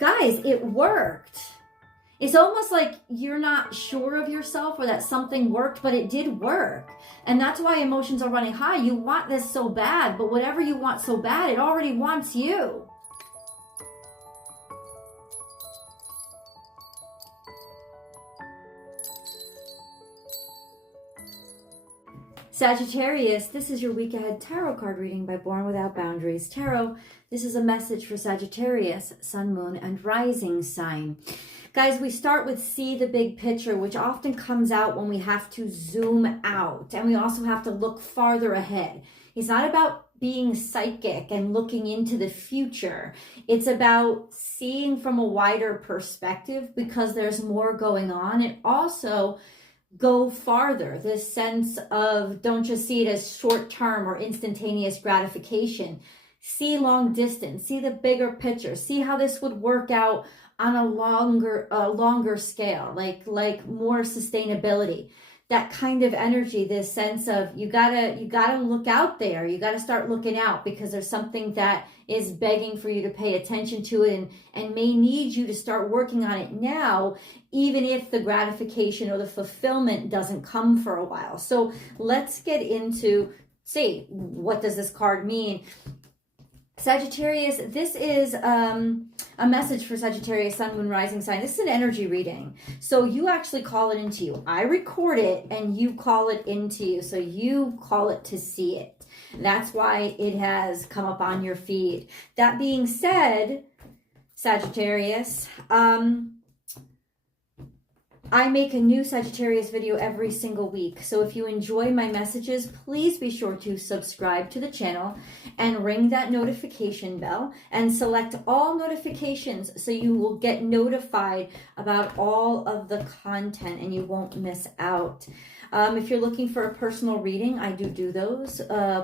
Guys, it worked. It's almost like you're not sure of yourself or that something worked, but it did work. And that's why emotions are running high. You want this so bad, but whatever you want so bad, it already wants you. Sagittarius, this is your week ahead tarot card reading by Born Without Boundaries Tarot. This is a message for Sagittarius, sun, moon, and rising sign. Guys, we start with see the big picture, which often comes out when we have to zoom out. And we also have to look farther ahead. It's not about being psychic and looking into the future. It's about seeing from a wider perspective because there's more going on. And also go farther, this sense of don't just see it as short-term or instantaneous gratification. See long distance, see the bigger picture, see how this would work out on a longer scale, like more sustainability. That kind of energy, this sense of you gotta look out there, you gotta start looking out because there's something that is begging for you to pay attention to it and may need you to start working on it now, even if the gratification or the fulfillment doesn't come for a while. So let's get into, see, what does this card mean? Sagittarius, this is a message for Sagittarius, sun, moon, rising sign. This is an energy reading. So you actually call it into you. I record it and you call it into you. So you call it to see it. That's why it has come up on your feed. That being said, Sagittarius, I make a new Sagittarius video every single week. So if you enjoy my messages, please be sure to subscribe to the channel and ring that notification bell and select all notifications so you will get notified about all of the content and you won't miss out. If you're looking for a personal reading, I do those.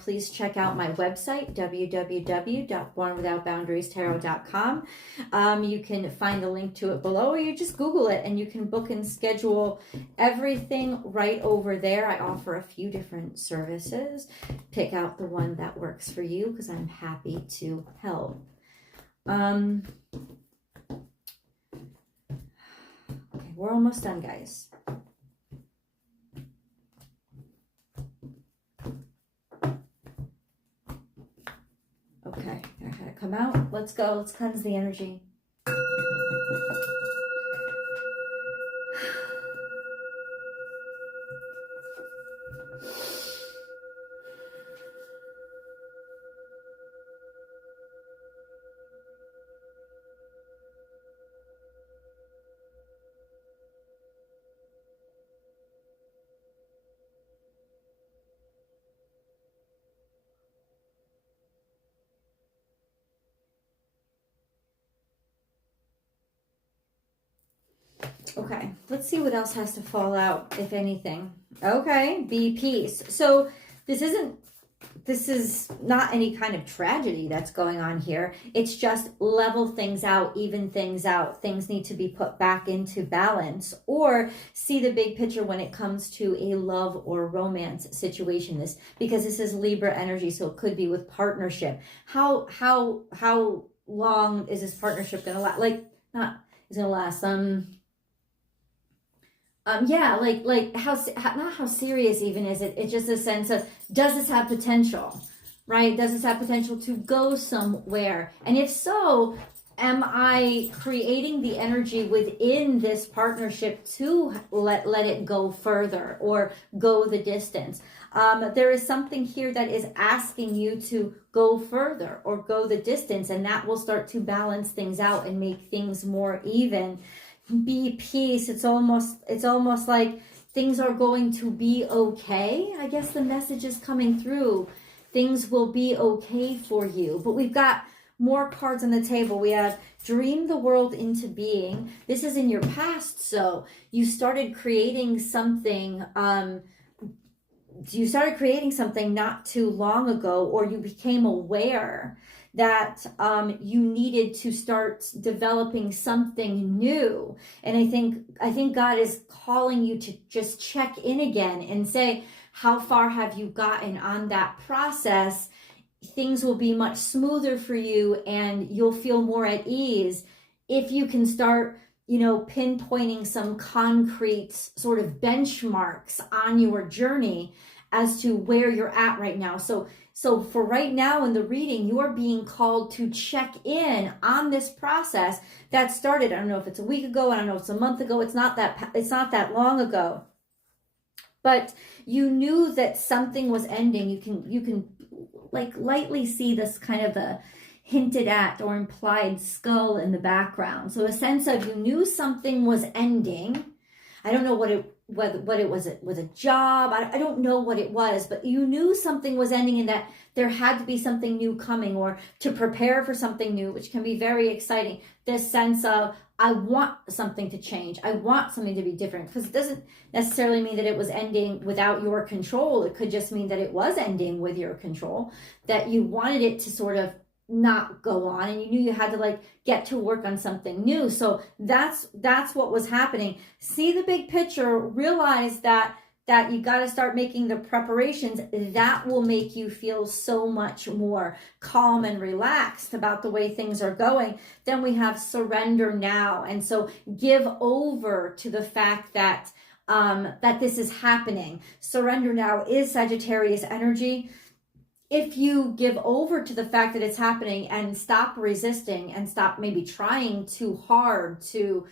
Please check out my website, www.bornwithoutboundariestarot.com. You can find the link to it below, or you just Google it and you can book and schedule everything right over there. I offer a few different services. Pick out the one that works for you because I'm happy to help. Okay, we're almost done, guys. Okay, I had it come out. Let's go. Let's cleanse the energy. Okay, let's see what else has to fall out, if anything. Okay, be peace. So this is not any kind of tragedy that's going on here. It's just level things out, even things out. Things need to be put back into balance, or see the big picture when it comes to a love or romance situation. Because this is Libra energy, so it could be with partnership. How long is this partnership gonna last? Like, not is gonna last. Yeah, like how not how serious even is it? It's just a sense of, does this have potential, right? Does this have potential to go somewhere? And if so, am I creating the energy within this partnership to let it go further or go the distance? There is something here that is asking you to go further or go the distance, and that will start to balance things out and make things more even. Be peace. It's almost like things are going to be okay. I guess the message is coming through. Things will be okay for you. But we've got more cards on the table. We have dream the world into being. This is in your past, so you started creating something not too long ago, or you became aware that you needed to start developing something new. And I think God is calling you to just check in again and say, how far have you gotten on that process? Things will be much smoother for you and you'll feel more at ease if you can start, pinpointing some concrete sort of benchmarks on your journey as to where you're at right now. So for right now in the reading, you are being called to check in on this process that started, I don't know if it's a week ago, I don't know if it's a month ago, it's not that long ago. But you knew that something was ending. You can like lightly see this kind of a hinted at or implied skull in the background. So a sense of you knew something was ending. I don't know what it was. It was a job. I don't know what it was, but you knew something was ending and that there had to be something new coming, or to prepare for something new, which can be very exciting. This sense of, I want something to change. I want something to be different, because it doesn't necessarily mean that it was ending without your control. It could just mean that it was ending with your control, that you wanted it to sort of not go on, and you knew you had to like get to work on something new. So that's what was happening. See the big picture, realize that you got to start making the preparations. That will make you feel so much more calm and relaxed about the way things are going. Then we have surrender now. And so give over to the fact that that this is happening. Surrender now is Sagittarius energy. If you give over to the fact that it's happening and stop resisting and stop maybe trying too hard to,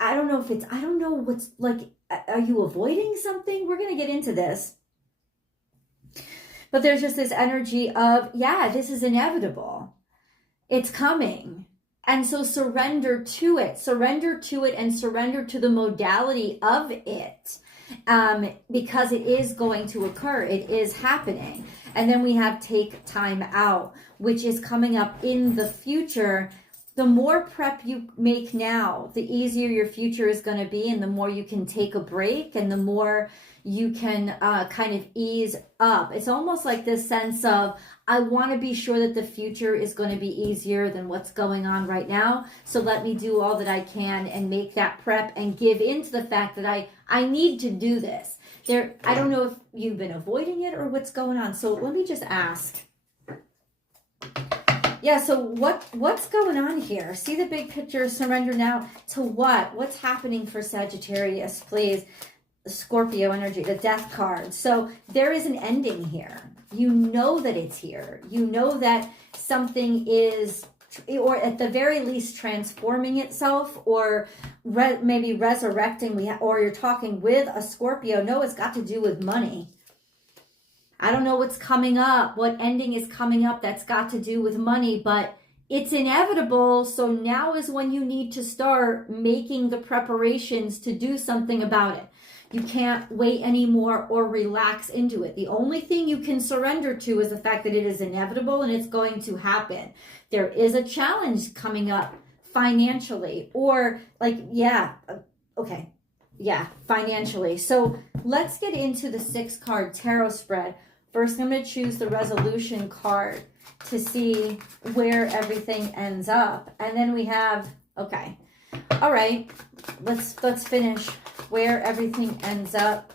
I don't know what's like, are you avoiding something? We're going to get into this. But there's just this energy of, yeah, this is inevitable. It's coming. And so surrender to it and surrender to the modality of it, because it is going to occur. It is happening. And then we have take time out, which is coming up in the future. The more prep you make now, the easier your future is going to be, and the more you can take a break, and the more you can kind of ease up. It's almost like this sense of, I want to be sure that the future is going to be easier than what's going on right now. So let me do all that I can and make that prep and give in to the fact that I need to do this. I don't know if you've been avoiding it or what's going on. So let me just ask. Yeah, so what's going on here? See the big picture, surrender now to what? What's happening for Sagittarius, please? Scorpio energy, the death card. So there is an ending here. You know that it's here. You know that something is, or at the very least, transforming itself, or maybe resurrecting. Or you're talking with a Scorpio. No, it's got to do with money. I don't know what's coming up, what ending is coming up that's got to do with money, but it's inevitable. So now is when you need to start making the preparations to do something about it. You can't wait anymore or relax into it. The only thing you can surrender to is the fact that it is inevitable and it's going to happen. There is a challenge coming up financially, or financially. So let's get into the 6-card tarot spread. First, I'm going to choose the resolution card to see where everything ends up. And then we have, okay, all right, let's finish where everything ends up.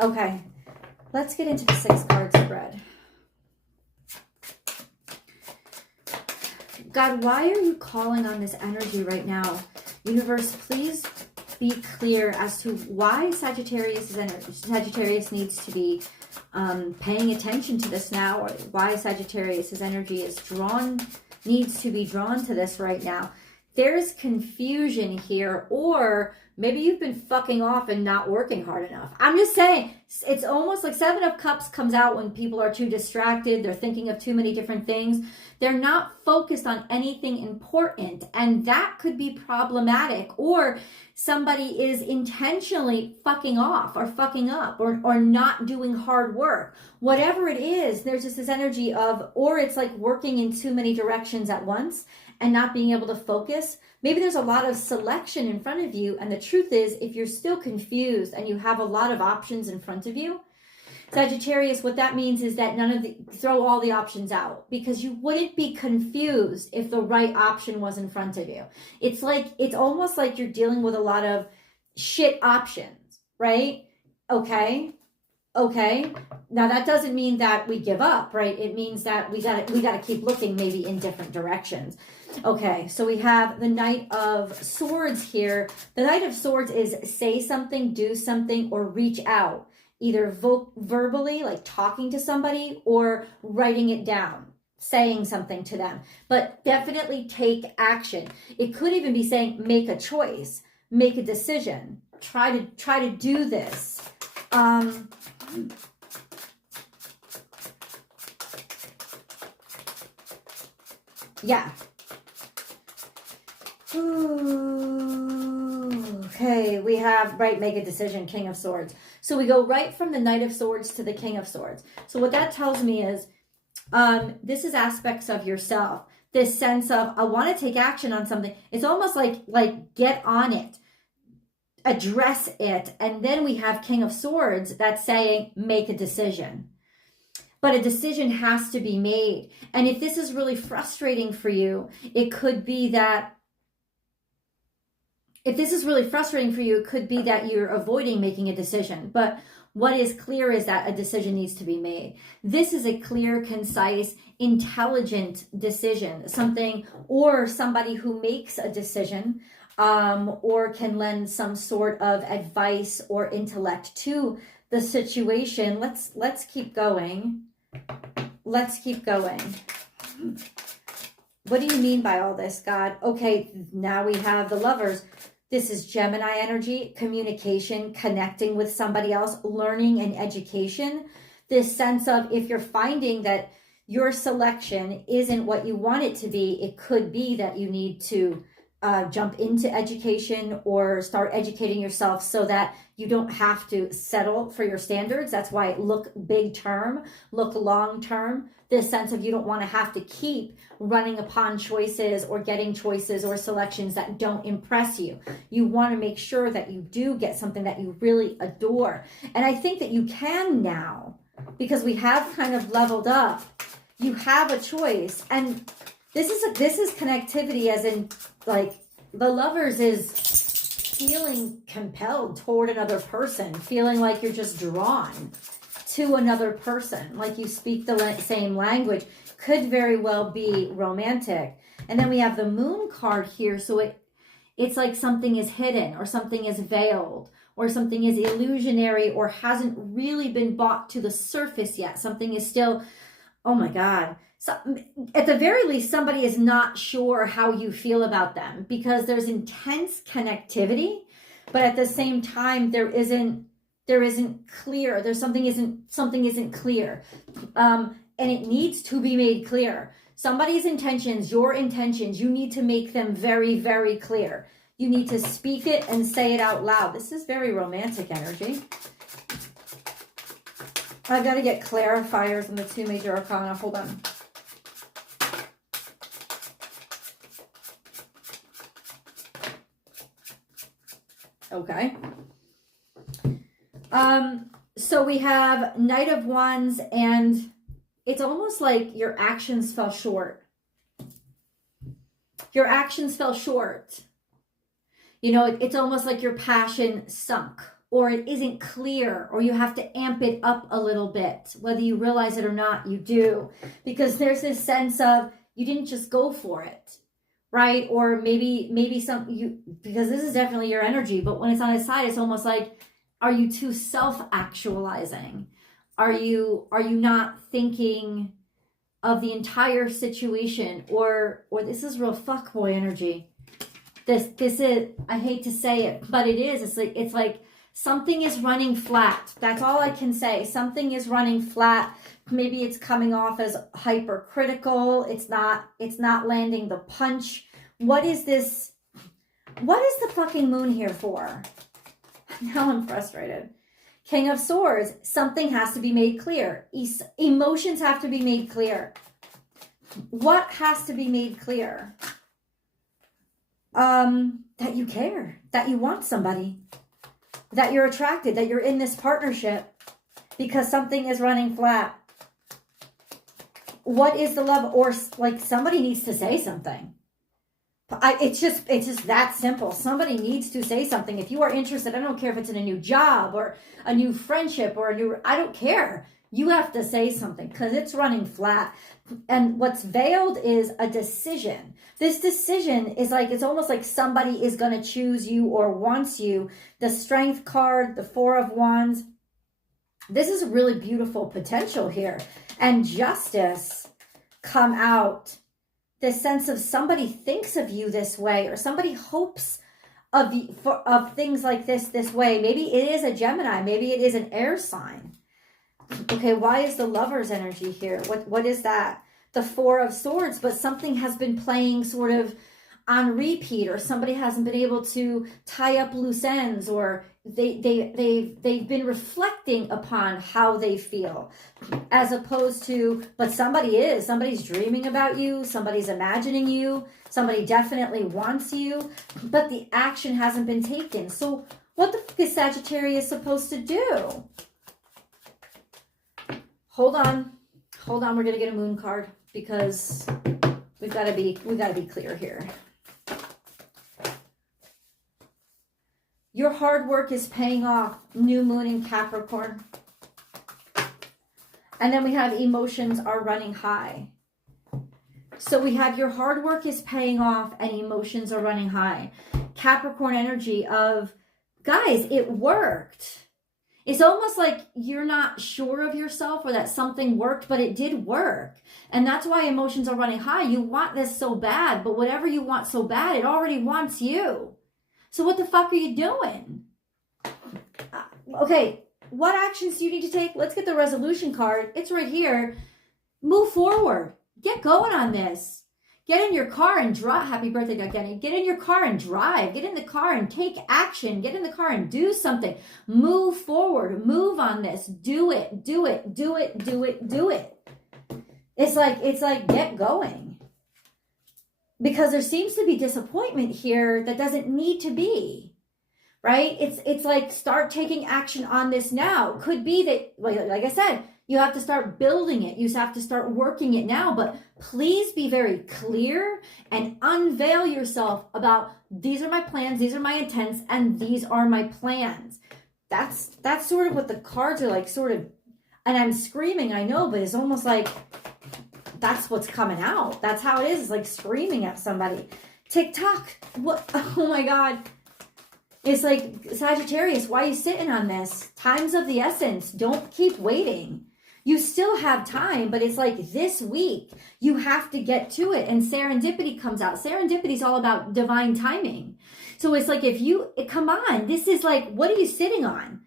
Okay, let's get into the 6-card spread. God, why are you calling on this energy right now? Universe, please be clear as to why Sagittarius needs to be paying attention to this now, or why Sagittarius' energy needs to be drawn to this right now. There's confusion here, or maybe you've been fucking off and not working hard enough. I'm just saying, it's almost like 7 of Cups comes out when people are too distracted. They're thinking of too many different things. They're not focused on anything important, and that could be problematic. Or somebody is intentionally fucking off or fucking up or not doing hard work. Whatever it is, there's just this energy of, or it's like working in too many directions at once and not being able to focus. Maybe there's a lot of selection in front of you, and the truth is, if you're still confused and you have a lot of options in front of you, Sagittarius, what that means is that throw all the options out, because you wouldn't be confused if the right option was in front of you. It's almost like you're dealing with a lot of shit options, right? Okay. Okay. Now that doesn't mean that we give up, right? It means that we gotta keep looking maybe in different directions. Okay, so we have the Knight of Swords here. The Knight of Swords is say something, do something, or reach out. Either verbally, like talking to somebody, or writing it down, saying something to them. But definitely take action. It could even be saying, make a choice, make a decision, try to do this. Yeah. Ooh, okay, we have, right, make a decision, King of Swords. So we go right from the Knight of Swords to the King of Swords. So what that tells me is, this is aspects of yourself. This sense of, I want to take action on something. It's almost like get on it, address it. And then we have King of Swords that's saying, make a decision. But a decision has to be made. And if this is really frustrating for you, it could be that you're avoiding making a decision. But what is clear is that a decision needs to be made. This is a clear, concise, intelligent decision. Somebody who makes a decision, or can lend some sort of advice or intellect to the situation. Let's keep going. Let's keep going. What do you mean by all this, God? Okay, now we have the Lovers. This is Gemini energy, communication, connecting with somebody else, learning and education. This sense of, if you're finding that your selection isn't what you want it to be, it could be that you need to jump into education or start educating yourself so that you don't have to settle for your standards. That's why look big term, look long term. This sense of you don't want to have to keep running upon choices or getting choices or selections that don't impress you. You want to make sure that you do get something that you really adore. And I think that you can now, because we have kind of leveled up. You have a choice. And this is connectivity, as in, like, the Lovers is feeling compelled toward another person, feeling like you're just drawn to another person, like you speak the same language. Could very well be romantic. And then we have the Moon card here, so it's like something is hidden, or something is veiled, or something is illusionary, or hasn't really been brought to the surface yet. Something is still, oh my God. So at the very least, somebody is not sure how you feel about them, because there's intense connectivity, but at the same time, there isn't clear. Something isn't clear. And it needs to be made clear. Somebody's intentions, your intentions, you need to make them very, very clear. You need to speak it and say it out loud. This is very romantic energy. I've got to get clarifiers on the two major arcana. Hold on. Okay. So we have Knight of Wands, and it's almost like your actions fell short. Your actions fell short. You know, it's almost like your passion sunk, or it isn't clear, or you have to amp it up a little bit. Whether you realize it or not, you do. Because there's this sense of, you didn't just go for it, right? Or maybe because this is definitely your energy, but when it's on its side, it's almost like, are you too self-actualizing? Are you not thinking of the entire situation? Or this is real fuckboy energy. This is, I hate to say it, but it is. It's like something is running flat. That's all I can say. Something is running flat. Maybe it's coming off as hypercritical. It's not landing the punch. What is this? What is the fucking Moon here for? Now I'm frustrated. King of Swords, something has to be made clear. Emotions have to be made clear. What has to be made clear? That you care, that you want somebody, that you're attracted, that you're in this partnership, because something is running flat. What is the love? Or like somebody needs to say something. It's just that simple. Somebody needs to say something. If you are interested, I don't care if it's in a new job or a new friendship or I don't care. You have to say something because it's running flat. And what's veiled is a decision. This decision is like, it's almost like somebody is going to choose you or wants you. The Strength card, the Four of Wands. This is a really beautiful potential here. And Justice come out. This sense of somebody thinks of you this way, or somebody hopes of things like this way. Maybe it is a Gemini. Maybe it is an air sign. Okay, why is the Lover's energy here? What is that? The Four of Swords, but something has been playing sort of on repeat, or somebody hasn't been able to tie up loose ends, or they've been reflecting upon how they feel, as opposed to, but somebody's dreaming about you, somebody's imagining you, somebody definitely wants you, but the action hasn't been taken. So what the fuck is Sagittarius supposed to do? Hold on, we're gonna get a moon card because we've got to be clear here. Your hard work is paying off. New moon in Capricorn. And then we have emotions are running high. So we have your hard work is paying off and emotions are running high. Capricorn energy of, guys, it worked. It's almost like you're not sure of yourself or that something worked, but it did work. And that's why emotions are running high. You want this so bad, but whatever you want so bad, it already wants you. So what the fuck are you doing? Okay, what actions do you need to take? Let's get the resolution card. It's right here. Move forward. Get going on this. Get in your car and drive. Happy birthday, Doug Denny. Get in your car and drive. Get in the car and take action. Get in the car and do something. Move forward. Move on this. Do it. Do it. Do it. Do it. Do it. It's like get going. Because there seems to be disappointment here that doesn't need to be, right? It's like start taking action on this now. Could be that, like I said, you have to start building it. You have to start working it now. But please be very clear and unveil yourself about these are my plans, these are my intents, and these are my plans. That's sort of what the cards are like, sort of. And I'm screaming, I know, but it's almost like that's what's coming out. That's how it is. It's like screaming at somebody. TikTok. What? Oh my God. It's like, Sagittarius, why are you sitting on this? Time's of the essence. Don't keep waiting. You still have time, but it's like this week, you have to get to it. And serendipity comes out. Serendipity is all about divine timing. So it's like, come on, this is like, what are you sitting on?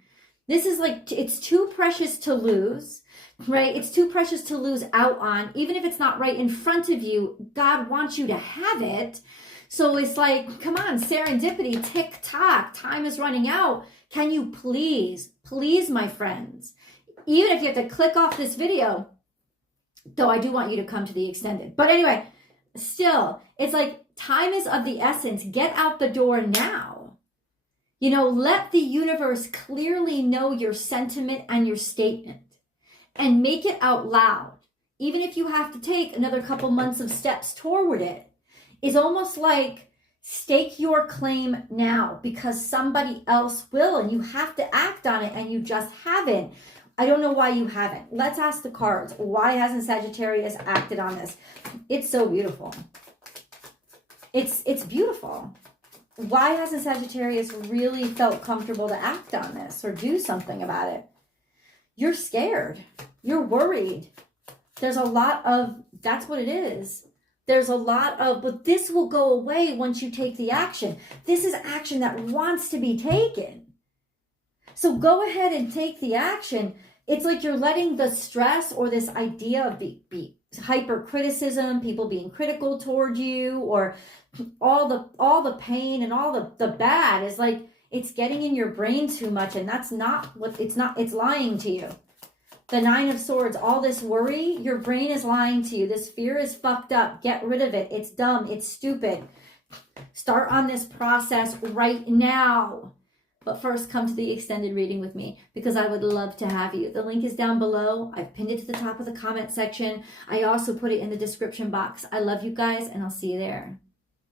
This is like, it's too precious to lose. Right? It's too precious to lose out on. Even if it's not right in front of you, God wants you to have it. So it's like, come on, serendipity, tick tock, time is running out. Can you please, my friends, even if you have to click off this video, though I do want you to come to the extended. But anyway, still, it's like time is of the essence. Get out the door now. You know, let the universe clearly know your sentiment and your statement. And make it out loud, even if you have to take another couple months of steps toward it. It's almost like stake your claim now because somebody else will, and you have to act on it, and you just haven't. I don't know why you haven't. Let's ask the cards. Why hasn't Sagittarius acted on this? It's so beautiful. It's beautiful. Why hasn't Sagittarius really felt comfortable to act on this or do something about it? You're scared. You're worried. There's a lot of, that's what it is. There's a lot of, but this will go away once you take the action. This is action that wants to be taken. So go ahead and take the action. It's like you're letting the stress or this idea of be hyper criticism, people being critical toward you, or all the pain and all the bad is like, it's getting in your brain too much, and that's not what, it's lying to you. The Nine of Swords, all this worry, your brain is lying to you. This fear is fucked up. Get rid of it. It's dumb. It's stupid. Start on this process right now. But first, come to the extended reading with me because I would love to have you. The link is down below. I've pinned it to the top of the comment section. I also put it in the description box. I love you guys, and I'll see you there.